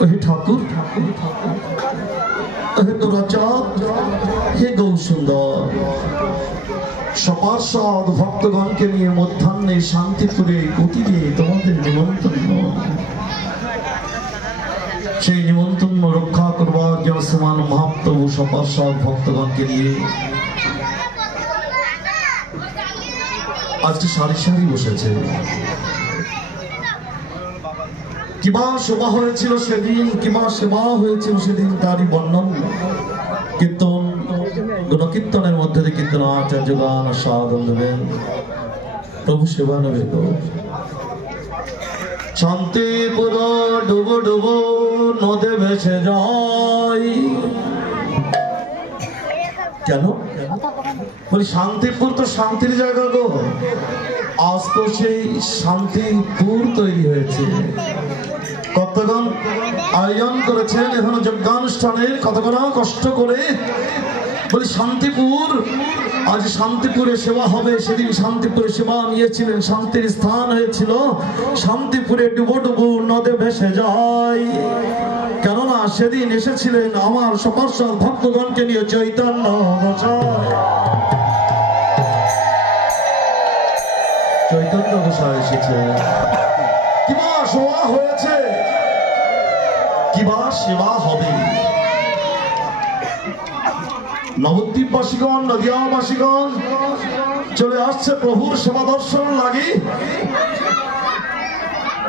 হে ঠাকুর, হে তোরাচাঁদ, হে গৌরসুন্দর, সপার্ষদ ভক্তগণকে নিয়ে মধ্যাহ্নে শান্তিপুরে গতি দিয়ে তোমাদের নিমন্ত্রণ। সেই নিমন্ত্রণ রক্ষা করবার জন্য সমান মহাপ্রভু সপার্ষদ ভক্তগণকে নিয়ে আজকে সারি সারি বসেছে। কিবা শোভা হয়েছিল সেদিন, কিবা সেবা হয়েছিল সেদিন, তারই বর্ণন কীর্তন গুণকীর্তনের মধ্যে দিয়ে কীর্তন আচার্য গান সাধন দেবেন, প্রভু সেবা নেবে। তো শান্তিপুর ডুবো ডুবো নদে ভেসে যায়। কেন বলি? শান্তিপুর তো শান্তির জায়গা গো। আজ তো সেই শান্তিপুর তৈরি হয়েছে। কতগণ আয়োজন করেছেন এখনো যজ্ঞানুষ্ঠানের, কতগণ কষ্ট করে বলি শান্তিপুর। আজ শান্তিপুরে সেবা হবে, সেদিন শান্তিপুরে সেবা নিয়েছিলেন, শান্তির স্থান হয়েছিল। শান্তিপুরে ডুবো ডুবো নদে ভেসে যায়, কেননা সেদিন এসেছিলেন আমার সপার্ষদ ভক্তগণকে নিয়ে চৈতন্য চৈতন্য গোসাই এসেছে। কিবা সেবা হয়েছে, কিবা সেবা হবে। নবদ্বীপবাসীগণ, নদিয়াবাসীগণ চলে আসছে প্রভুর সেবা দর্শন লাগি।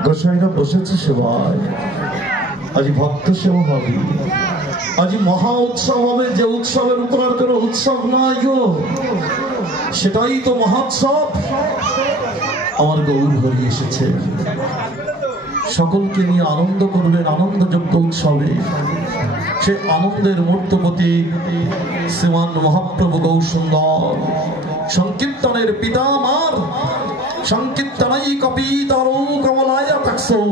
গোসাইরা বসেছে সেবায়। আজ ভক্ত সেবা হবে, আজ মহা উৎসব হবে। যে উৎসবের উপর আর কোনো উৎসব নাই গো, সেটাই তো মহোৎসব। আমার গৌর হরি এসেছে, সকলকে নিয়ে আনন্দ করবেন আনন্দযোগ্য উৎসবে। সে আনন্দের মূর্তপতি শ্রীমান মহাপ্রভু গৌরসুন্দর, সংকীর্তনের পিতা আমার। সংকীর্তনাই কপিতরৌ কমলায় তাকসৌ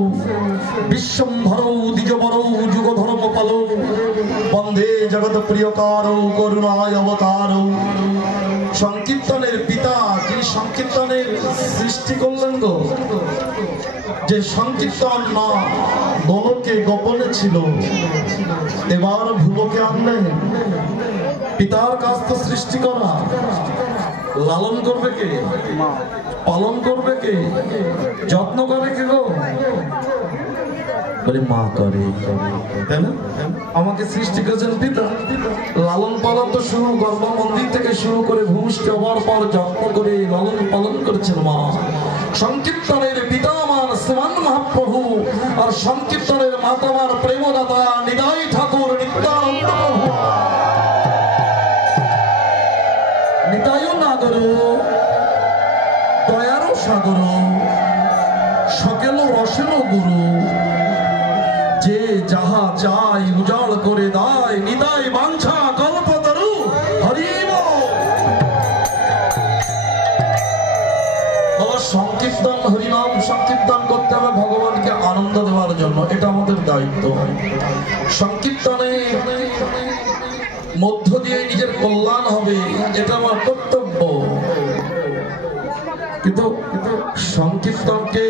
বিশ্বম্ভরৌ দ্বিজবরৌ যুগধর্ম পালৌ বন্দে জগৎ প্রিয়কারৌ করুণায় অবতারৌ। সংকীর্তনের পিতা, যিনি সংকীর্তনের সৃষ্টি করলেন গো। যে সংকীর্তন না দলকে গোপনে ছিল, এবার ভুবকে আনলেন। পিতার কাজ তো সৃষ্টি করা, লালন করবে কে, পালন করবে কে, যত্ন করে কে গো? বলে মা করে, তাই না? আমাকে সৃষ্টি করেছেন পিতা, লালন পালন তো শুরু গর্ভ মন্দির থেকে শুরু করে ভূমিষ্ঠ হওয়ার পর যত্ন করে লালন পালন করেছেন মা। সংকীর্তনের পিতা আমার শ্রীমান মহাপ্রভু, আর সংকীর্তনের মাতা আমার প্রেমদাতা নিতাই ঠাকুর নিত্যানন্দ প্রভু। নিতাইও নাগর, দয়ারও সাগর, সকল রসেরও গুরু। যে যাহা চাই উজাড় করে দেয়, নিতাই বাঞ্ছা কল্পতরু। হরি বল। সংকীর্তন হরিনাম সংকীর্তন করতে হবে ভগবানকে আনন্দ দেওয়ার জন্য, এটা আমাদের দায়িত্ব। সংকীর্তনে মধ্য দিয়ে নিজের কল্যাণ হবে, এটা আমার কর্তব্য। কিন্তু সংকীর্তনকে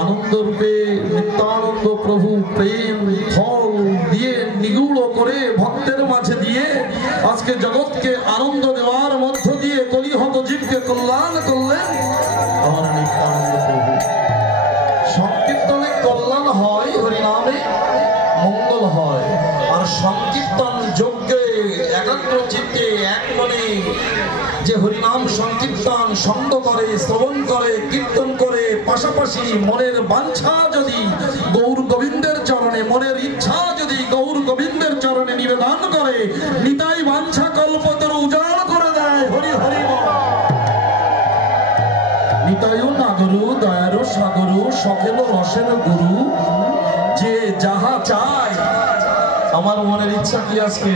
আনন্দ রূপে নিত্যানন্দ প্রভু প্রেম ফল দিয়ে নিগুড় করে ভক্তের মাঝে দিয়ে আজকে জগৎকে আনন্দ দেওয়ার মধ্য দিয়ে কলিহত জীবকে কল্যাণ করলেন আমার নিত্যানন্দ প্রভু। সংকীর্তনে কল্যাণ হয়, হরিনামে মঙ্গল হয়। আর সংকীর্তন যজ্ঞে একাগ্র চিত্তে এক মনে যে হরিনাম সংকীর্তন সঙ্গ করে, শ্রবণ করে, কীর্তন করে, পাশাপাশি মনের বাঞ্ছা যদি গৌর গোবিন্দের চরণে, মনের ইচ্ছা যদি গৌর গোবিন্দের চরণে নিবেদন করে, নিতাই বাঞ্ছা কল্পতরু উজাড় করে দেয়। হরি হরি বল। নিতাইও নাগরু, দয়ারও সাগরু, সকল রসের গুরু। যে যাহা চায়, আমার মনের ইচ্ছা কি আজকে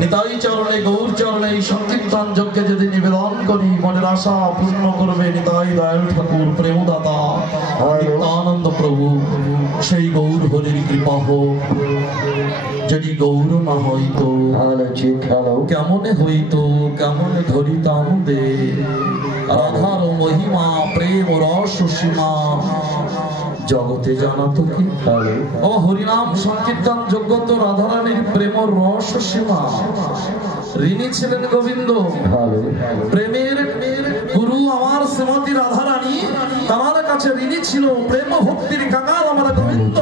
নিতাই চরণে গৌর চরণে এই সংকীর্তন যজ্ঞে যদি নিবেদন করি, মনের আশা পূর্ণ করবে নিতাই দয়াল ঠাকুর প্রেমদাতা নিত্যানন্দ প্রভু। সেই গৌর হরির কৃপা হোক। যদি গৌর না হইতো কেমনে হইতো, কেমনে ধরিতাম দে রাধার মহিমা প্রেম রস সীমা। জগতে জানাতো কি? ও হরিনাম সংকীর্তন যোগ্য তো রাধারানীর প্রেম রস সীমা। ঋণী ছিলেন গোবিন্দ, প্রেমের গুরু আমার শ্রীমতী রাধারানী, তার কাছে ঋণী ছিল। প্রেম ভক্তির কাঙাল আমার গোবিন্দ,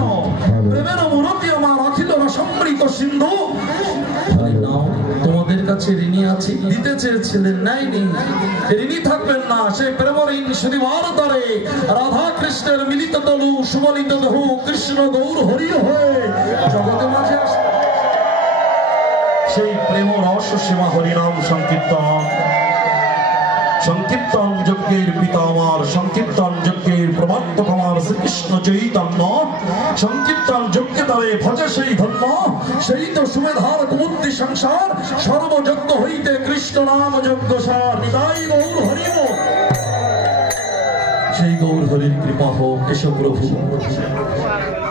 প্রেমের মূরতি আমার অখিল রসমৃত সিন্ধু। তোমাদের কাছে ঋণী আছি, দিতে চেয়েছিলেন, নাইনি। ঋণী থাকবেন না, সেই প্রেম ঋণ শুধিবার তরে রাধা কৃষ্ণের মিলিত তলু সুবলিত দেহু কৃষ্ণ গৌর হরি হয়ে জগতে মাঝে আসে। সেই প্রেম রস সীমা হরিনাম সংকীর্তন। সংকীর্তন যজ্ঞের পিতা আমার, সংকীর্তন যজ্ঞের প্রবর্তক আমার শ্রীকৃষ্ণ চৈতন্য। সংকীর্তন যজ্ঞে তবে ভজে সেই ধর্ম, সেই তো সুমেধার কুমুদ্দি সংসার। সর্বযজ্ঞ হইতে কৃষ্ণ নাম যজ্ঞ সার। নিতাই গৌর হরি বল। সেই গৌর হরির কৃপা হোক। এসো প্রভু,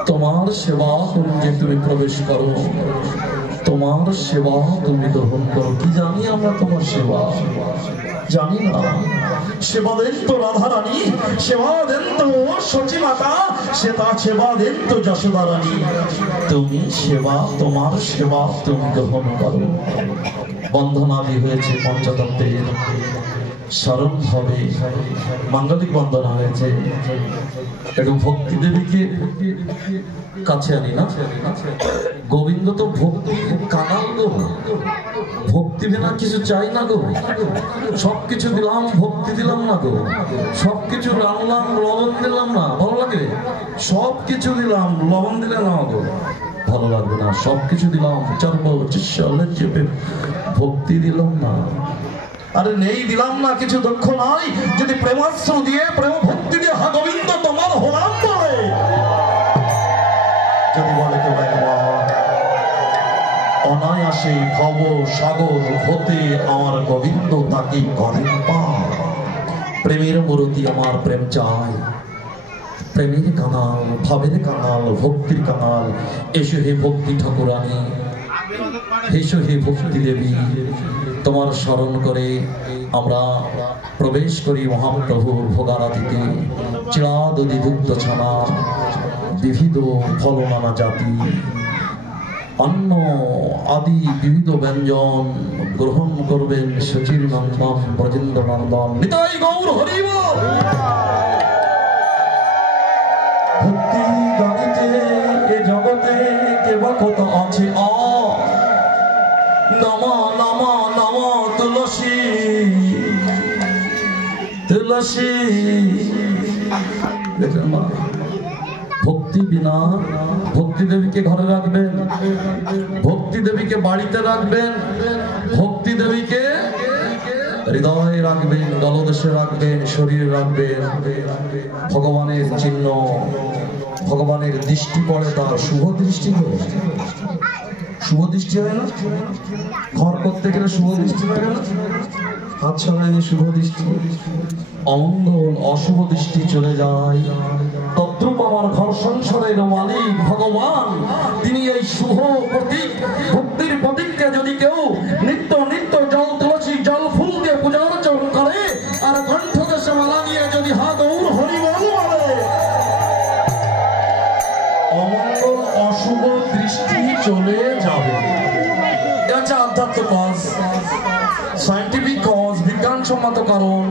তোমার সেবা কুঞ্জে তুমি প্রবেশ করো, তোমার সেবা তুমি গ্রহণ করো। কি জানি আমরা তোমার সেবা? জানি না। সেবা দেন তো রাধারানী, সেবা দেন তো সচী মাতা, সেবা দেন তো যশোদা রানী। তুমি সেবা, তোমার সেবা তুমি গ্রহণ করো। বন্ধনাদি হয়েছে পঞ্চতত্ত্বের, স্মরণ ভাবে মাঙ্গলিক বন্দনা হয়েছে। একটু ভক্তি দেবীকে কাছে আনি না। গোবিন্দ তো ভক্তি কাঙাল গো, ভক্তি বিনা কিছু চাই না গো। সবকিছু দিলাম, ভক্তি দিলাম না গো। সবকিছু রান্নাম, লবণ দিলাম না, ভালো লাগে? সবকিছু দিলাম, লবণ দিলে না গো, ভালো লাগবে না। সবকিছু দিলাম, চর্ম চেপে ভক্তি দিলাম না। আরে নেই, দিলাম না, কিছু দুঃখ নাই। যদি প্রেমাস্ত্র দিয়ে, প্রেম ভক্তি দিয়ে হা গোবিন্দ তোমার হলাম বলে, যদি বলে কেউ একবার অনায়াসে ভব সাগর হতে আমার গোবিন্দ তাকে করেন পার। প্রেমের মূরতি আমার প্রেম চাই, প্রেমের কাঙাল, ভাবের কাঙাল, ভক্তির কাঙাল। এসো হে ভক্তি ঠাকুরানী, এসো হে ভক্তি দেবী। তোমার স্মরণ করে আমরা প্রবেশ করি মহাপ্রভুর ভোগারাতিতে। চিরাদধি দুগ্ধ ছানা, বিবিধ ফল নানা জাতি, অন্ন আদি বিবিধ ব্যঞ্জন গ্রহণ করবেন সচির নন্দন ব্রজেন্দ্র নন্দন। নিতাই গৌর হরি বল। ভক্তি গানিতে এ জগতে কেবা কত আছে আ। নমঃ নমঃ নমঃ তুলসী তুলসী। ভক্তি বিনা, ভক্তি দেবীকে ঘরে রাখবেন, ভক্তি দেবীকে বাড়িতে রাখবেন, ভক্তি দেবীকে হৃদয়ে রাখবেন, দলদেশে রাখবেন, শরীরে রাখবেন। ভগবানের চিহ্ন, ভগবানের দৃষ্টি পড়ে, তার শুভ দৃষ্টি। শুভ দৃষ্টি হয় না? ঘর করতে গেলে শুভ দৃষ্টি লাগে না? হাত ছড়াইলে শুভ দৃষ্টি, অমঙ্গল অশুভ দৃষ্টি চলে যায়। তদ্রূপ আমার ঘর সংসারের মালিক ভগবান, তিনি এই শুভ প্রতীক, ভক্তির প্রতীককে যদি কেউ নিত্য নিত্য জল তুলসী জল ফুল দিয়ে পূজা অর্চন করে, আর কণ্ঠ দেশে মালা নিয়ে যদি হা গৌর হরি বল বলে, অমঙ্গল অশুভ দৃষ্টি চলে যাবে। এটা হচ্ছে আধ্যাত্মিক কজ, সায়েন্টিফিক কজ, বিজ্ঞানসম্মত কারণ।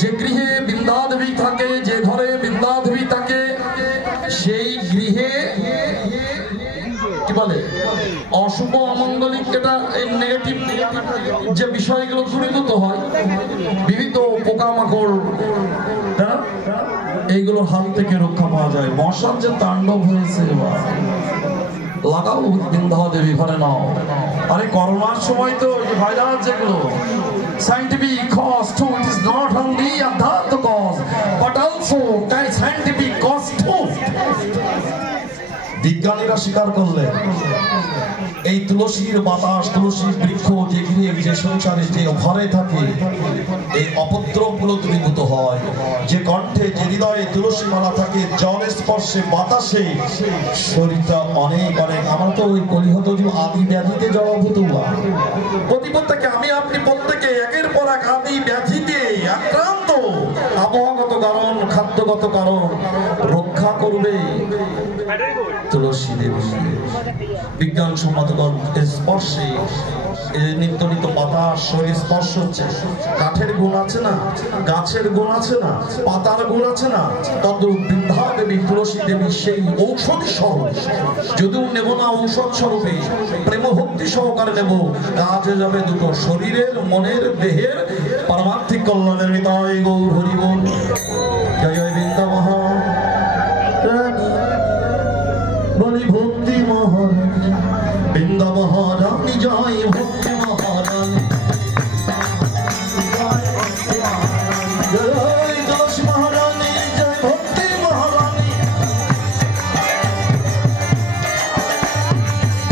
যে গৃহে বৃন্দা দেবী থাকে, যে ঘরে বৃন্দা দেবী থাকে, সেই গৃহে কি বলে অশুভ অমঙ্গলিক, এটা নেগেটিভ যে বিষয়গুলো দূরীভূত হয়, বিবিধ পোকামাকড়, এইগুলোর হাত থেকে রক্ষা পাওয়া যায়। মশার যে তাণ্ডব হয়েছে, লাগাও বৃন্দা দেবী ঘরে নাও। আরে করোনার সময় তো ভাইরাস যেগুলো, scientific cause too, it is not only adharta cause but also scientific cause too. বিজ্ঞানীরা স্বীকার করলেন এই তুলসীর বাতাস, তুলসীর বৃক্ষ যে গৃহে, যে সংসারে, যে ঘরে থাকে, এই অপদ্রব গুলো দূরীভূত হয়। যে কণ্ঠে, যে হৃদয়ে তুলসী মালা থাকে, জলের স্পর্শে, বাতাসে শরীরটা অনেক অনেক। আমরা তো ওই কলিহত আদি ব্যাধিতে জড়ভূত। প্রতিপত্তাকে আমি আপনি প্রত্যেকে একের পর এক আদি ব্যাধিতে আক্রান্ত। আবহাওয়াগত কারণ, কারণ, খাদ্যগত কারণ রক্ষা করবে তুলসী দেবী। বিজ্ঞানসম্মত স্পর্শে নিত্য নিত্য পাতা শরীর স্পর্শ হচ্ছে। কাঠের গুণ আছে না, গাছের গুণ আছে না, পাতার গুণ আছে না, তদ্রূপ বৃদ্ধা দেবী তুলসী দেবী সেই ঔষধি স্বরূপ। যদিও নেব না ঔষধ স্বরূপে, প্রেম ভক্তি সহকারে নেব, কাজে যাবে দুটো শরীরের, মনের, দেহের পারমার্থিক কল্যাণের। নিতাই গৌর হরি বল। জয় জয় বৃন্দা মহারানী, বলি ভক্তি মহারানী, বৃন্দা মহারানী, জয় ভক্তি মহারানী, জয় তুলসী মহারানী, জয় ভক্তি মহারানী,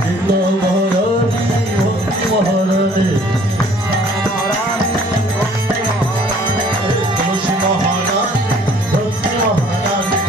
বৃন্দা মহারানী, ভক্তি মহারানী, তুলসী মহারানী, ভক্তি মহারানী,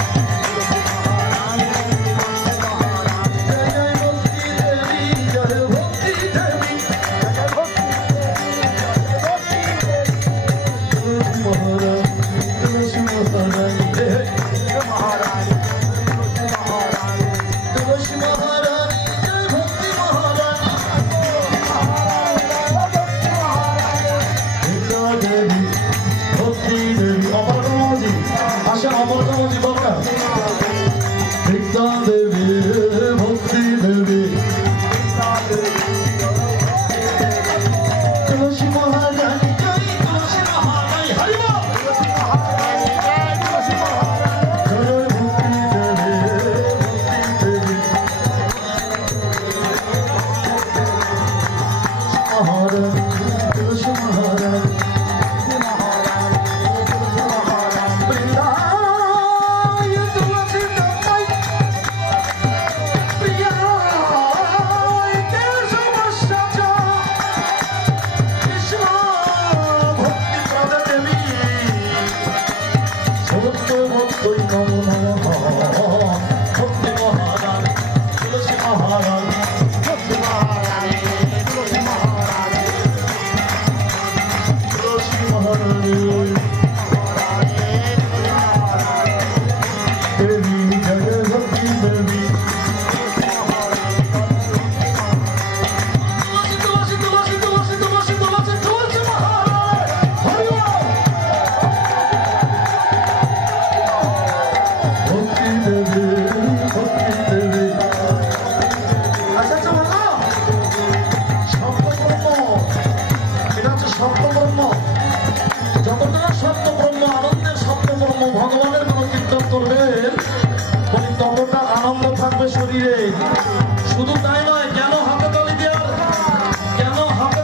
শুধু তাই নয়, কেন হাতে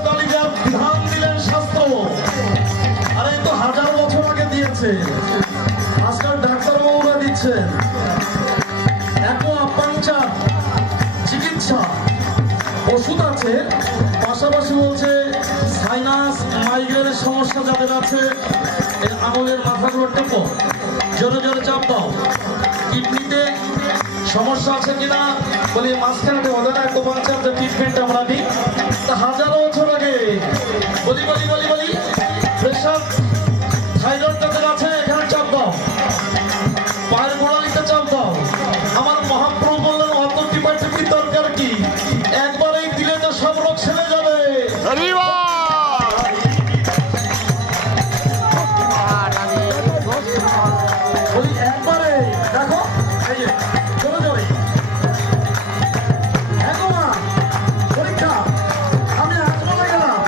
তালি দেওয়ার বিধান দিলেন শাস্ত্র? আরে তো 1000 বছর আগে দিয়েছে, আজকাল ডাক্তারবাবুরা দিচ্ছেন। পাঞ্চার চিকিৎসা ওষুধ আছে, পাশাপাশি বলছে সাইনাস মাইগ্রেনের সমস্যা যাদের আছে আঙুলের মাথাগুলো টেপো, জোরে জোরে চাপ দাও। কিডনিতে সমস্যা আছে কিনা বলি মাঝখানে ওদের একটা বাচ্চার যে ট্রিটমেন্ট আমরা দিই, তা 1000 বছর আগে বলি বলি বলি বলি প্রেশার থাইরয়েড যাদের আছে এখানে চাপ দাও, পায়ের গোড়ালিতে চাপ দাও। আমার মহাপ্রভু বললেন অত টিপাটিপি দরকার কি, একবারেই দিলে তো সব রোগ ছেড়ে যাবে। পরীক্ষা আমি আজ বলে গেলাম,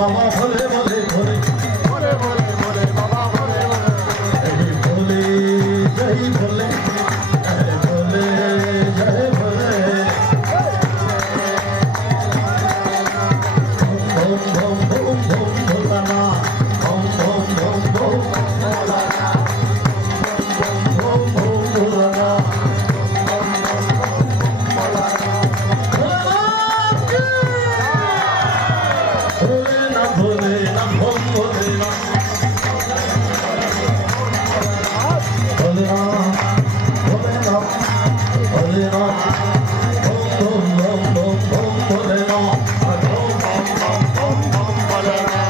বাবা ভোলে ভোলে ভোলে ভোলে ভোলে ভোলে বাবা ভোলে ভোলে জয় ভোলে ভোলে জয় ভোলে ওম ওম ওম ওম ভোলানা ওম ওম ওম ওম ভোলানা ওম ওম ভোলানা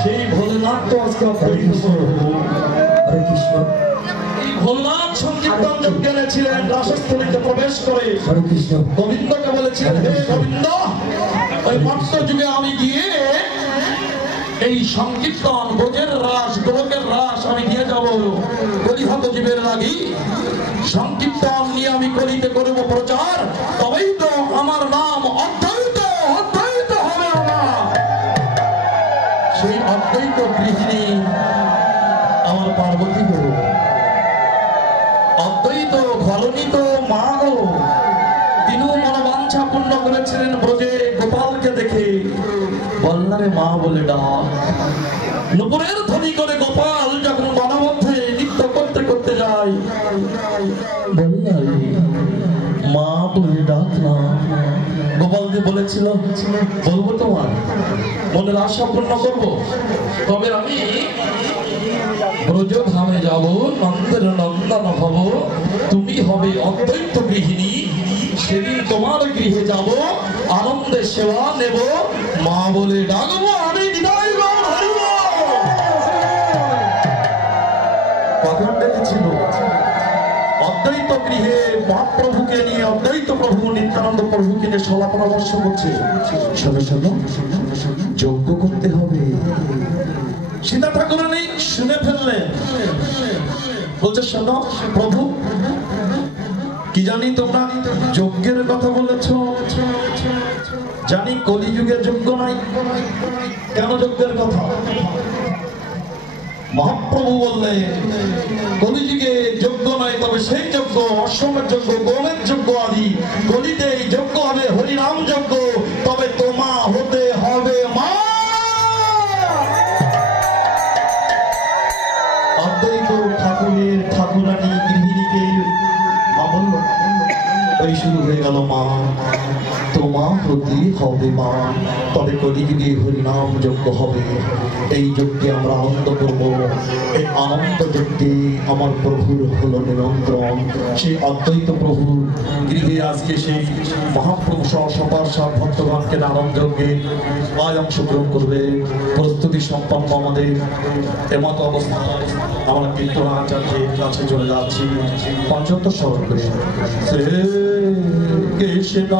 সেই ভোলেনাথ তো আজকে হরে কৃষ্ণ এই ভোলেনাথ সংকীর্তন যজ্ঞে ছিলেন রাসস্থলীতে প্রবেশ করে হরে কৃষ্ণ গোবিন্দকে বলেছিলেন হে গোবিন্দ ওই মত্স্য যুগে আমি গিয়ে এই সংকীর্তন ব্রজের রাস গোলকের রাস আমি দিয়ে যাব কলিহত জীবের লাগি সংকীর্তন নিয়ে আমি করিতে করব প্রচার তবেই তো আমার নাম অদ্বৈত অদ্বৈত হবে আমার সেই অদ্বৈত গৃহিণী আমার পার্বতী গো অদ্বৈত ঘরণিত মা গো তিনি মনোবাঞ্ছা পূর্ণ করেছিলেন ব্রজে গোপালকে দেখে বল্লারে মা বলে ডাক নুপুরের ধ্বনি করে গোপাল যখন বনমধ্যে নৃত্য করতে করতে যায় বল্লারে মা বলে ডাক না গোপালকে বলেছিল বলবো তোমার মনের আশা পূর্ণ করবো তবে আমি ব্রজধামে যাব নন্দের নন্দন হব তুমি হবে অদ্বৈত গৃহিণী সেদিন তোমার গৃহে যাব আনন্দে সেবা নেব মা বলে ডাকবো আমি বিদায় কথাটা ছিল অদ্বৈত গৃহে মহাপ্রভুকে নিয়ে অদ্বৈত প্রভু নিত্যানন্দ প্রভুকে নিয়ে সলা পরামর্শ করছে শোনো শোনো যজ্ঞ করতে হবে সীতা ঠাকুরানী শুনে ফেললেন বলছে শোনো প্রভু কি জানি তোমরা যজ্ঞের কথা বলেছ জানি কলিযুগে যজ্ঞ নাই কেন যজ্ঞের কথা মহাপ্রভু বললেন কলিযুগে যজ্ঞ নয়, তবে সেই যজ্ঞ অশ্বমের যজ্ঞ, গমের যজ্ঞ আদি কলিতে এই যজ্ঞ হবে হরিনাম যজ্ঞ। তবে তোমা হতে হবে মা। অদ্বৈত ঠাকুরের ঠাকুরানী গৃহিণীকে মা বলল, ওই শুরু হয়ে গেল মা, তোমা হতে হবে মা। তবে কলিযুগে হরিনাম যজ্ঞ হবে, এই যজ্ঞে আমরা আনন্দ করব। এই আনন্দ যজ্ঞে আমার প্রভুর হলো নিমন্ত্রণ। সেই অদ্বৈত প্রভুর গৃহে আজকে সেই মহাপ্রভু সহ সবার সব ভক্তগণকে আনন্দ যজ্ঞে আজ অংশগ্রহণ করবে। প্রস্তুতি সম্পন্ন আমাদের এমত অবস্থা আমরা কীর্তনাচার্যের কাছে চলে যাচ্ছি। পঞ্চত্ব স্মরণ করে শ্রী কৃষ্ণ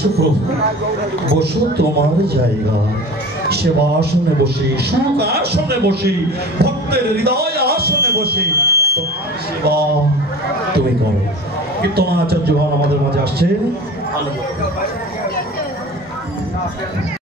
এসো প্রভু, বসো তোমার জায়গা, সেবাসনে বসে, সুখ আসনে বসে, ভক্তের হৃদয় আসনে বসে তোমার সেবা তুমি করো। কীর্তনাচার্য আমাদের মাঝে আসছেন।